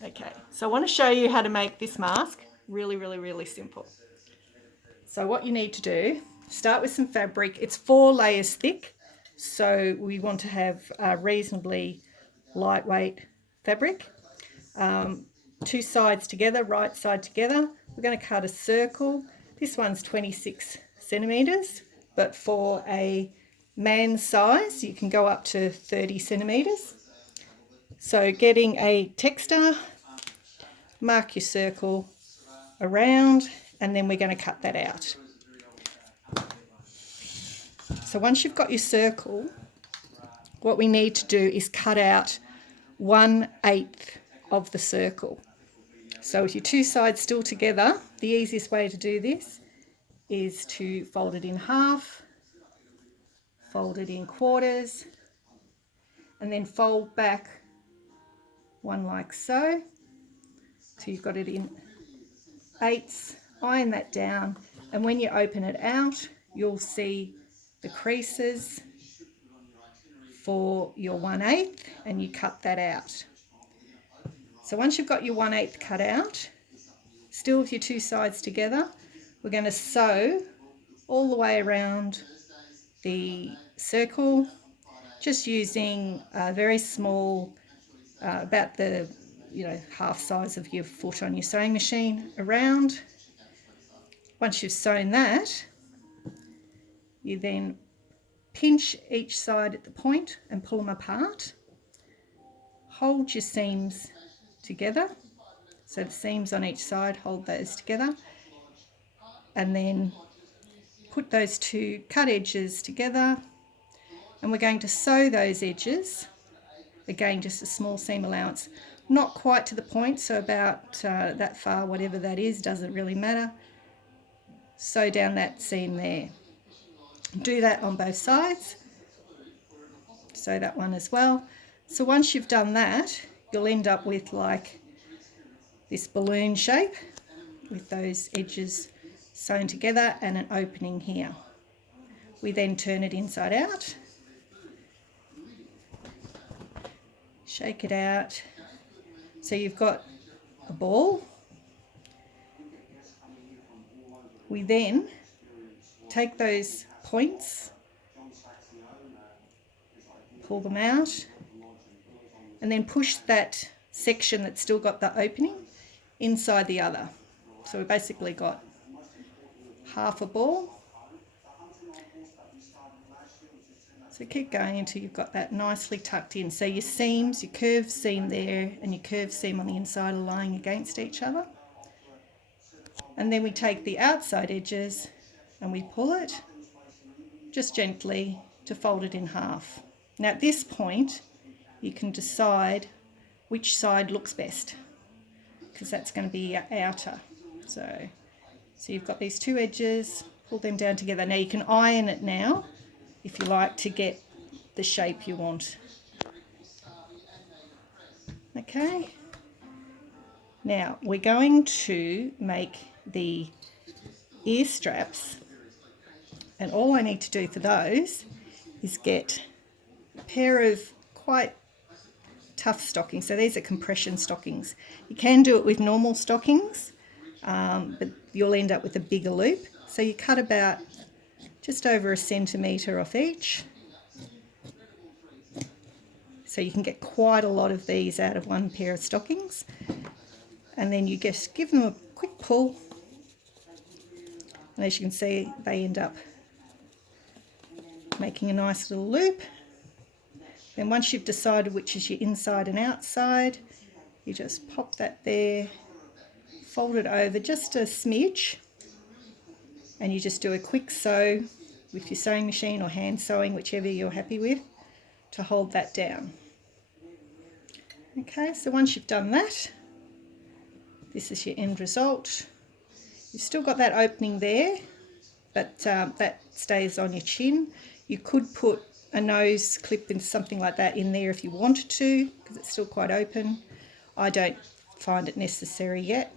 Okay, so I want to show you how to make this mask. Really simple. So what you need to do, start with some fabric. It's 4 layers thick, so we want to have reasonably lightweight fabric. 2 sides together, right side together. We're going to cut a circle. This one's 26 centimetres, but for a man's size, you can go up to 30 centimetres. So getting a texter, mark your circle around, and then we're going to cut that out. So once you've got your circle, what we need to do is cut out 1/8 of the circle. So with your 2 sides still together, the easiest way to do this is to fold it in half, fold it in quarters, and then fold back one like so. So you've got it in 8ths, iron that down, and when you open it out, you'll see the creases for your 1/8, and you cut that out. So once you've got your 1/8 cut out, still with your 2 sides together, we're going to sew all the way around the circle, just using a very small, about the half size of your foot on your sewing machine around. Once you've sewn that, you then pinch each side at the point and pull them apart. Hold your seams together, so the seams on each side, hold those together, and then put those 2 cut edges together, and we're going to sew those edges, again just a small seam allowance, not quite to the point, so about that far, whatever that is, doesn't really matter. Sew down that seam there. Do that on both sides. Sew that one as well. So once you've done that, you'll end up with like this balloon shape with those edges sewn together and an opening here. We then turn it inside out, shake it out, so you've got a ball. We then take those points, pull them out, and then push that section that's still got the opening inside the other. So we've basically got half a ball. So keep going until you've got that nicely tucked in. So your seams, your curved seam there and your curved seam on the inside are lying against each other. And then we take the outside edges and we pull it just gently to fold it in half. Now at this point, you can decide which side looks best, because that's going to be your outer. So you've got these 2 edges, pull them down together. Now you can iron it now if you like to get the shape you want. Okay, now we're going to make the ear straps, and all I need to do for those is get a pair of quite tough stockings. So these are compression stockings. You can do it with normal stockings, but you'll end up with a bigger loop. So you cut about just over 1 centimetre off each. So you can get quite a lot of these out of one pair of stockings. And then you just give them a quick pull. And as you can see, they end up making a nice little loop. Then once you've decided which is your inside and outside, you just pop that there, fold it over just a smidge, and you just do a quick sew with your sewing machine or hand sewing, whichever you're happy with, to hold that down. Okay, so once you've done that, this is your end result. You've still got that opening there, but that stays on your chin. You could put a nose clip and something like that in there if you wanted to, because it's still quite open. I don't find it necessary yet.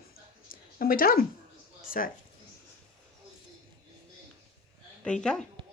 And we're done. So there you go.